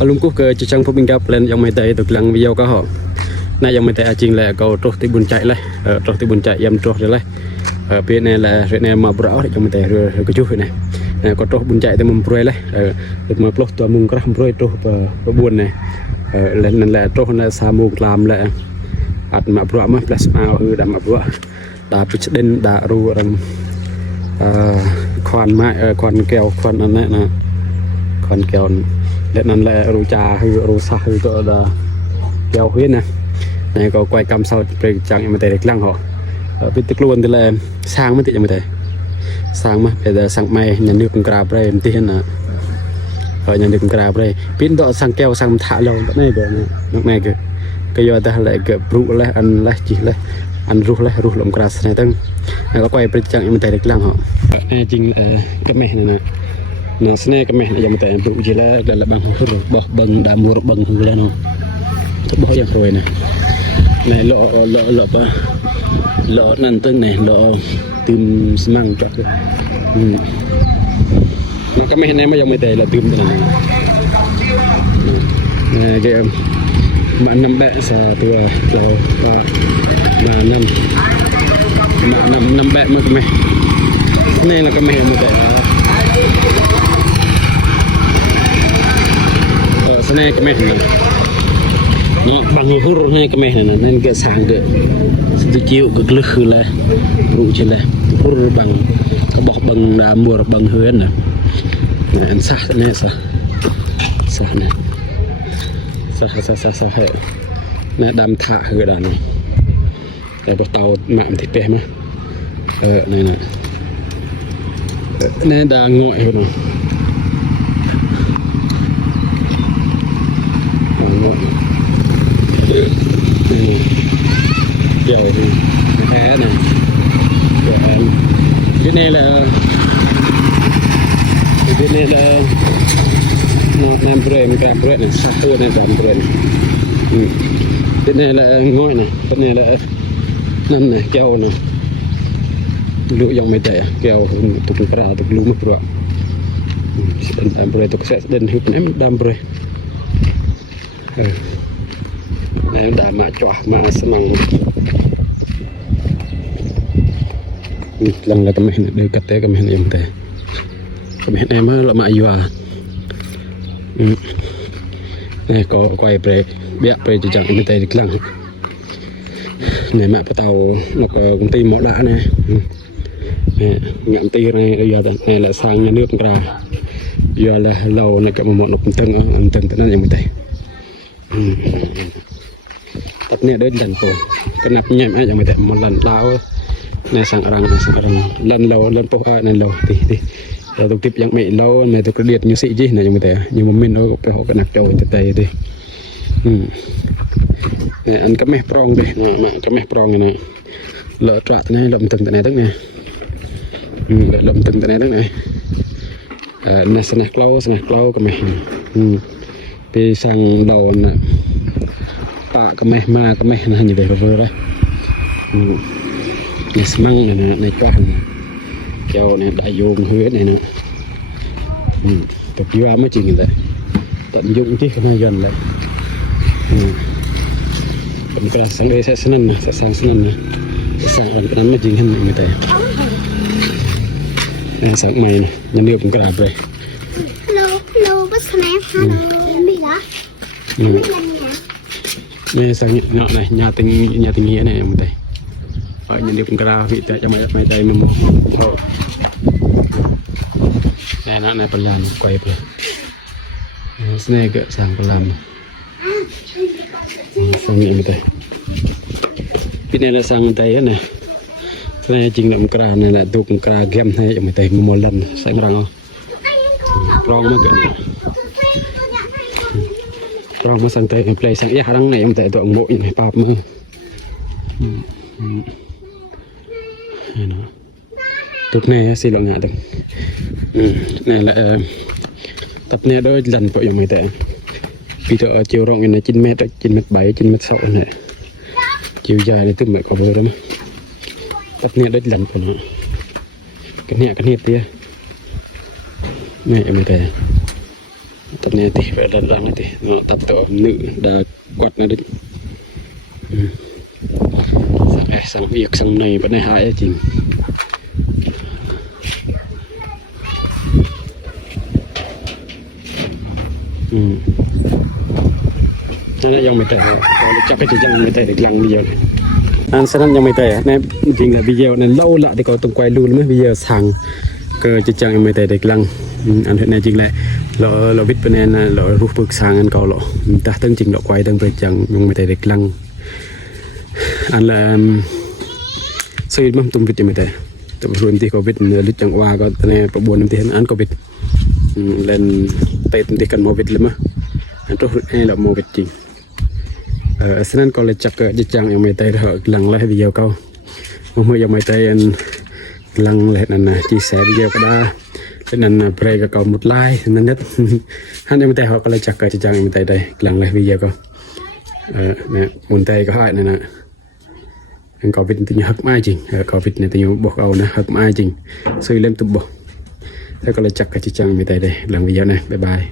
Alumku ke cicang pembingkap plan yang mai tai tuklang video ka ho. Na yang mai tai acing le kau troh ti bun cai le. Troh ti bun cai yam troh le. Pe ne la re ne ma bra yang mai tai ke ju ne. Ko troh bun cai te mum proi le. Ma ploh tua mung krah proi troh pa bun ne. Len nan la troh na sa mung lam le. At ma bra ma plus ma da ma bra. Da pi den da ru ram ควันไม้ควันแก้วควันอันนั้นนะควันแก้วและนั่นแหละรูจาคือรูซาคือตัวแก้วเฮียนะนี่ก็ไกวกำเสาไปจังยังไม่ได้เล็กล่างหรอพิจิตรล้วนแต่ละสร้างมันติยังไม่ได้สร้างมาแต่สั่งไม้ยันนึกกราบเลยที่เห็นนะยันนึกกราบเลยพิจิตรสั่งแก้วสั่งถ่าเรานี่ก็นักแม่ก็ยอดแต่ละเกิดปลุกเลยอันละจีเลยอันรู้เลยรู้ลมกราสนะตั้งแล้วก็ไกวไปจังยังไม่ได้เล็กล่างหรอจริงก็ไม่เห็นนะน้องสเน่ก็ไม่เห็นยังไม่แต่ปลุกจีแล้วแต่ละบางหัวบอกบางดามหัวบางหัวแล้วเนาะทุกบอกยังรวยนะในหล่อปะหล่อนั่นตั้งไหนหล่อตื่นสมั่งจักมันก็ไม่เห็นยังไม่แต่ละตื่นตั้งไหนแกมันนำแบะสาตัวเรามานั่นนำแบะมันก็ไม่นี่เราก็ไม่เห็นแต่สเน่ก็ไม่เห็นเนาะบางหัวนี่ก็ไม่เห็นนั่นก็สางก็สติจิวก็ลึกคือเลยรู้ใช่เลยหัวบางก็บอกบางดามบัวบางเฮือนนะอันซะเนี่ยซะเนี่ยซะเนี่ยดำถ่าคือด่านนี้แต่พอเตาหมาที่เป๊ะมั้ยนี่ด่างง่อยคนนึงเดี๋ยวแพ้เนี่ยที่นี่เลยน้ำเปรี้ยวมีการเปรี้ยวเนี่ยสักตัวเนี่ยน้ำเปรี้ยวที่นี่เลยง่อยเนี่ยที่นี่เลยนั่นเนี่ยแก้วเนี่ยlu yang mete kau untuk kerah untuk lu nak bro dan bro itu saya dan hidup ni dan bro dah mak cuah mak senang lang lah kami ni kata kami ni mete kami ni mah lah mak yua ni kau kau break biar break jejak ini tadi kelang ni mak petau nak công ty một đã ni ngậm tì này giờ này là sang nhà nước ra giờ là lâu này cả một tầng tới nó như vậy tất nhiên đến lần rồi cái nắp nhẹm ấy như vậy một lần lao này sang răng lần lâu lần po ai này lâu thì rồi tục tiếp dạng mẹ lâu này tục điện như sĩ gì này như vậy nhưng mà mình nó phải học cái nắp trôi từ tay đi anh cái máy prong đây cái máy prong này lỡ trọ này lầm tầng này tức này lầm tầng này tức này này snack cloud cái máy đi sang đầu nè cái máy ma cái máy này như vậy rồi đấy này măng này quan keo này đại dùng huyết này nữa tập yoga mới chỉnh vậy tận dụng chứ không ai gần lạiผมก็สังเกตเส้นนั้นนะสั่งเส้นนั้นนะสั่งกันนั้นไม่จริงขึ้นไม่แต่เนี่ยสั่งใหม่ยันเดียวผมกระดาษไปHello bác snack hello em bị đóเนี่ยสั่งเนาะnày nhà tình nghĩa nàyไม่แต่ยันเดียวผมกระดาษแต่จะไม่ใจมันมองเนี่ยนะในปลาไกวไปสเนกสั่งปลาsang ini betul. Ini adalah sang betul ya, saya jing dalam kerana ni lah duk kerana game ni yang betul memolan saya merang. Prong macam ni. Prong macam tay play sang iya harang ni yang betul tu ngok ini pap mu. Tụt này xí lợn ngã được. Này là tập này đôi lần vợ yang betul. Vì đó chiều rộng này 9 mét, 9 mét 7, 9 mét 6 này. Chiều dài này tức mẹ có vừa đó. Tập này đất lần của nó. Cái này tía. Mẹ mình thấy. tập này thì phải lần lần này thì nó tập tổ nữ đã quật nó đi sang việc sang này vẫn này hại chỉnhนั่นยังไม่แต่จับไปยังไม่แต่หลังวิดีโออันนั้นยังไม่แต่ในจริงๆวิดีโอนั้นเล่าละที่เขาตรงไกลรู้มั้ยวิดีโอสั่งก็จะจังยังไม่แต่หลังอันนั้นจริงแหละเราวิทย์ปานนั้นเรารู้ฝึกสร้างกันก็หรอแต่ตั้งจริงดอกไว้ตั้งไปจังยังไม่แต่หลังอันละสวิตมันตุ้มวิทย์ยังไม่แต่ส่วนที่เขาวิทย์เนื้อลึกจังว่าก็ในประบวนน้ำที่อันก็วิทย์เล่นเตะที่กันมาวิทย์เลยมั้ยอันตัวให้เรามาวิทย์จริงฉะนั้นก็เลยจักจะจังยังไม่ได้เหอะหลังเลยวิดีโอเขาเมื่อยังไม่ได้หลังเลยนั่นนะจีแสวิดีโอก็ได้นั่นนะเพลงก็หมดลายนั่นนัดฮันยังไม่ได้เหอะก็เลยจักจะจังยังไม่ได้หลังเลยวิดีโอก็เนี่ยมุนใจก็ให้นั่นนะก็วิดติญหักไม้จริงก็วิดในติญบอกเอานะหักไม้จริงซื้อเล่มตุบบอกแล้วก็เลยจักจะจังไม่ได้หลังวิดีโอนะบ๊ายบาย